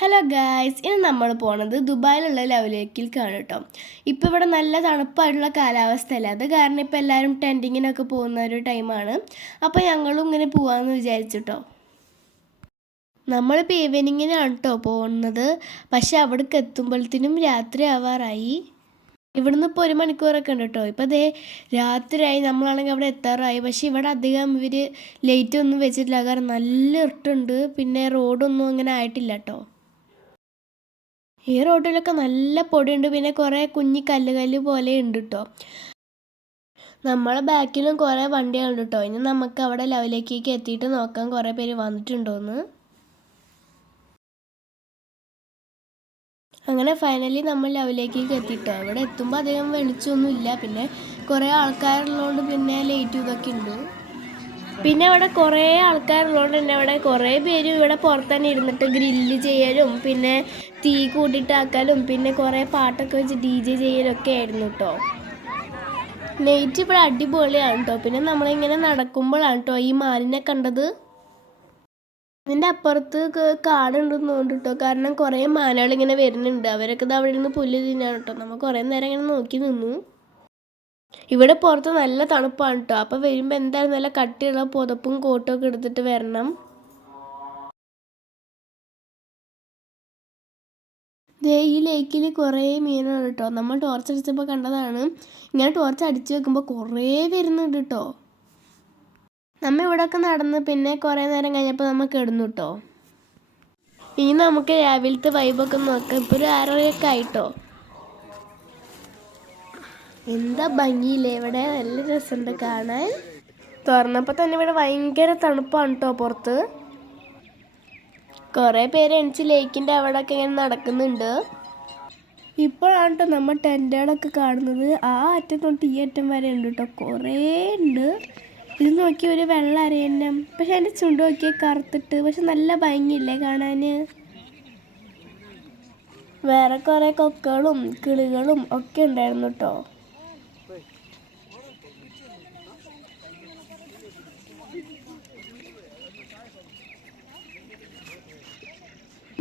Hello guys, ഇന്ന് നമ്മൾ പോണത് ദുബായിലുള്ള ലവ് ലേക്കിലേക്കാണ് കേട്ടോ. ഇപ്പോൾ ഇവിടെ നല്ല തണുപ്പായിട്ടുള്ള കാലാവസ്ഥയല്ല, അത് കാരണം ഇപ്പോൾ എല്ലാവരും ടെൻറ്റിങ്ങിനൊക്കെ പോകുന്ന ഒരു ടൈമാണ്. അപ്പോൾ ഞങ്ങളും ഇങ്ങനെ പോകാമെന്ന് വിചാരിച്ചിട്ടോ. നമ്മളിപ്പോൾ ഈവനിങ്ങിനാണ് കേട്ടോ പോകുന്നത്. പക്ഷെ അവിടേക്ക് എത്തുമ്പോഴത്തേനും രാത്രി ആവാറായി. ഇവിടുന്ന് ഇപ്പോൾ 1 മണിക്കൂറൊക്കെ ഉണ്ട് കേട്ടോ. ഇപ്പോൾ അതേ രാത്രിയായി, നമ്മളാണെങ്കിൽ അവിടെ എത്താറായി. പക്ഷെ ഇവിടെ അധികം ഇവർ ലൈറ്റ് ഒന്നും വെച്ചിട്ടില്ല, കാരണം നല്ല ഇരുട്ടുണ്ട്. പിന്നെ റോഡൊന്നും അങ്ങനെ ആയിട്ടില്ല കേട്ടോ. ഈ റോഡിലൊക്കെ നല്ല പൊടിയുണ്ട്, പിന്നെ കുറേ കുഞ്ഞി കല്ല് പോലെ ഉണ്ട് കേട്ടോ. നമ്മളെ ബാക്കിലും കുറേ വണ്ടികളുണ്ട് കേട്ടോ. ഇനി നമുക്ക് അവിടെ ലെവലിലേക്ക് എത്തിയിട്ട് നോക്കാം കുറേ പേര് വന്നിട്ടുണ്ടോയെന്ന്. അങ്ങനെ ഫൈനലി നമ്മൾ ലെവലിലേക്ക് എത്തിയിട്ടോ. ഇവിടെ എത്തുമ്പോൾ അധികം വെളിച്ചമൊന്നും ഇല്ല, പിന്നെ കുറേ ആൾക്കാരുള്ളതുകൊണ്ട് പിന്നെ ലൈറ്റും ഇതൊക്കെ ഉണ്ട്. പിന്നെ അവിടെ കുറേ ആൾക്കാരുള്ളതുകൊണ്ട് തന്നെ അവിടെ കുറേ പേര് ഇവിടെ പുറത്ത് തന്നെ ഇരുന്നിട്ട് ഗ്രില്ല് ചെയ്യലും പിന്നെ തീ കൂട്ടിയിട്ടാക്കലും പിന്നെ കുറേ പാട്ടൊക്കെ വെച്ച് DJ ചെയ്യലും ഒക്കെ ആയിരുന്നു കേട്ടോ. നൈറ്റ് ഇവിടെ അടിപൊളിയാണ് കേട്ടോ. പിന്നെ നമ്മളിങ്ങനെ നടക്കുമ്പോഴാണ് കേട്ടോ ഈ മാനിനെ കണ്ടത്. ഇതിൻ്റെ അപ്പുറത്ത് കാടുണ്ടെന്ന് തോന്നുന്നു കേട്ടോ, കാരണം കുറേ മാനുകൾ ഇങ്ങനെ വരുന്നുണ്ട്. അവരൊക്കെ ഇത് അവിടെ നിന്ന് പുല്ല് തിന്നാണ് കേട്ടോ. നമ്മൾ കുറേ നേരം ഇങ്ങനെ നോക്കി നിന്നു. ഇവിടെ പുറത്ത് നല്ല തണുപ്പാണ് കേട്ടോ. അപ്പോൾ വരുമ്പോൾ എന്തായാലും നല്ല കട്ടിയുള്ള പുതപ്പും കോട്ടും ഒക്കെ എടുത്തിട്ട് വരണം. ഈ ലേക്കിൽ കുറേ മീനുകൾ കേട്ടോ. നമ്മൾ ടോർച്ച് അടിച്ചപ്പോൾ കണ്ടതാണ്. ഇങ്ങനെ ടോർച്ച് അടിച്ച് വെക്കുമ്പോൾ കുറേ വരുന്നുണ്ട് കേട്ടോ. നമ്മൾ ഇവിടെയൊക്കെ നടന്ന് പിന്നെ കുറേ നേരം കഴിഞ്ഞപ്പോൾ നമ്മൾ കിടന്നു കേട്ടോ. ഇനി നമുക്ക് രാവിലത്തെ വൈബൊക്കെ നോക്കാം. ഇപ്പോൾ ഒരു 6:30 ആയിട്ടോ. എന്താ ഭംഗിയില്ലേ ഇവിടെ, നല്ല രസമുണ്ട് കാണാൻ. തുറന്നപ്പോൾ തന്നെ ഇവിടെ ഭയങ്കര തണുപ്പാണ് കേട്ടോ പുറത്ത്. കുറേ പേര് എണിച്ച് ലേക്കിൻ്റെ അവിടെയൊക്കെ ഇങ്ങനെ നടക്കുന്നുണ്ട്. ഇപ്പോഴാണ് കേട്ടോ നമ്മൾ ടെൻറ്റുകളൊക്കെ കാണുന്നത്. ആ അറ്റം തൊട്ട് ഈ അറ്റം വരെ ഉണ്ട് കേട്ടോ, കുറേ ഉണ്ട്. ഇത് നോക്കി ഒരു വെള്ള അരയന്നം, പക്ഷെ അതിൻ്റെ ചുണ്ട് നോക്കിയാൽ കറുത്തിട്ട്, പക്ഷെ നല്ല ഭംഗിയില്ലേ കാണാൻ. വേറെ കുറേ കൊക്കകളും കിളികളും ഒക്കെ ഉണ്ടായിരുന്നു കേട്ടോ.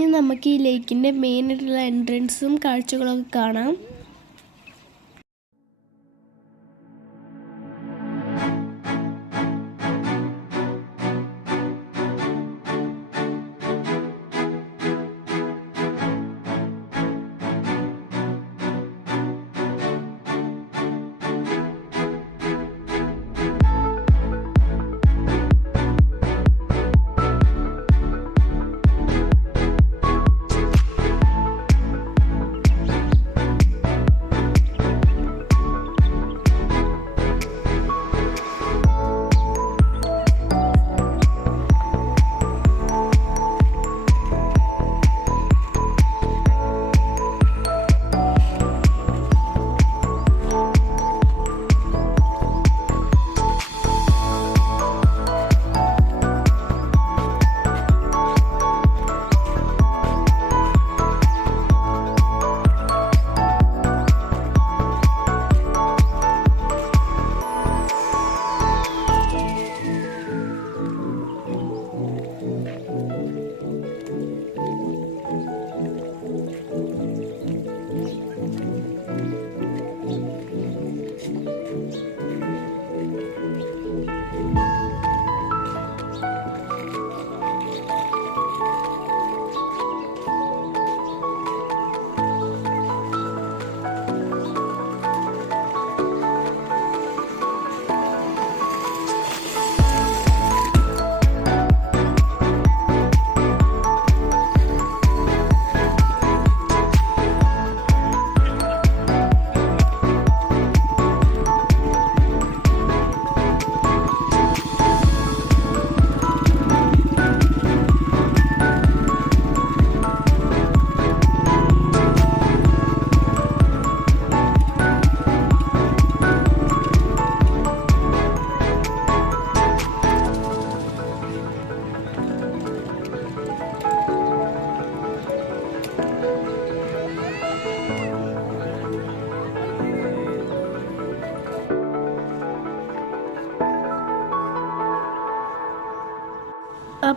ഇനി നമുക്ക് ഈ ലേക്കിൻ്റെ മെയിനായിട്ടുള്ള എൻട്രൻസും കാഴ്ചകളൊക്കെ കാണാം.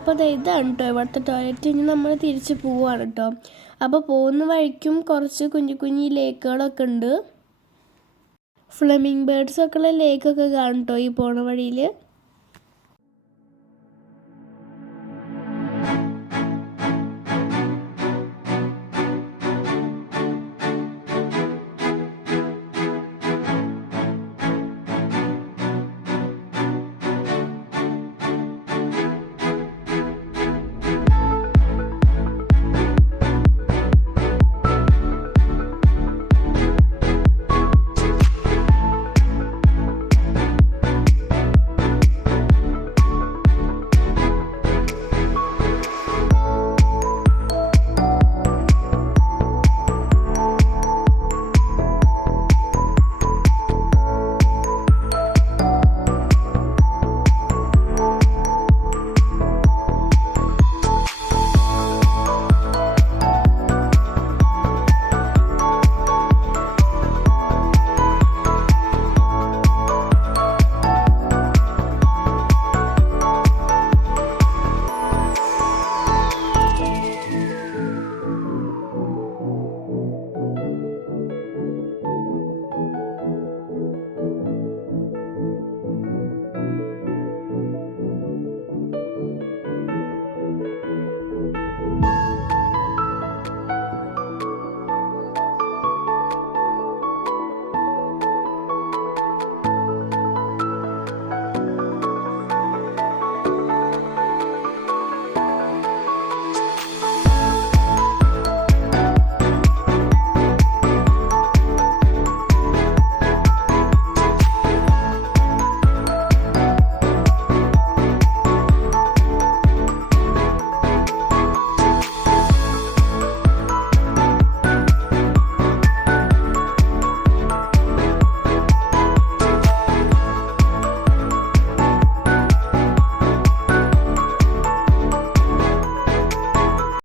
അപ്പോൾ ഇതാണ് കേട്ടോ ഇവിടുത്തെ ടോയ്ലറ്റ്. ഇനി നമ്മൾ തിരിച്ച് പോവുകയാണ് കേട്ടോ. അപ്പോൾ പോകുന്ന വഴിക്കും കുറച്ച് കുഞ്ഞു കുഞ്ഞു ലേക്കുകളൊക്കെ ഉണ്ട്. ഫ്ലെമിംഗ് ബേർഡ്സൊക്കെ ഉള്ള ലേക്കൊക്കെ കാണും കേട്ടോ ഈ പോണ വഴിയിൽ.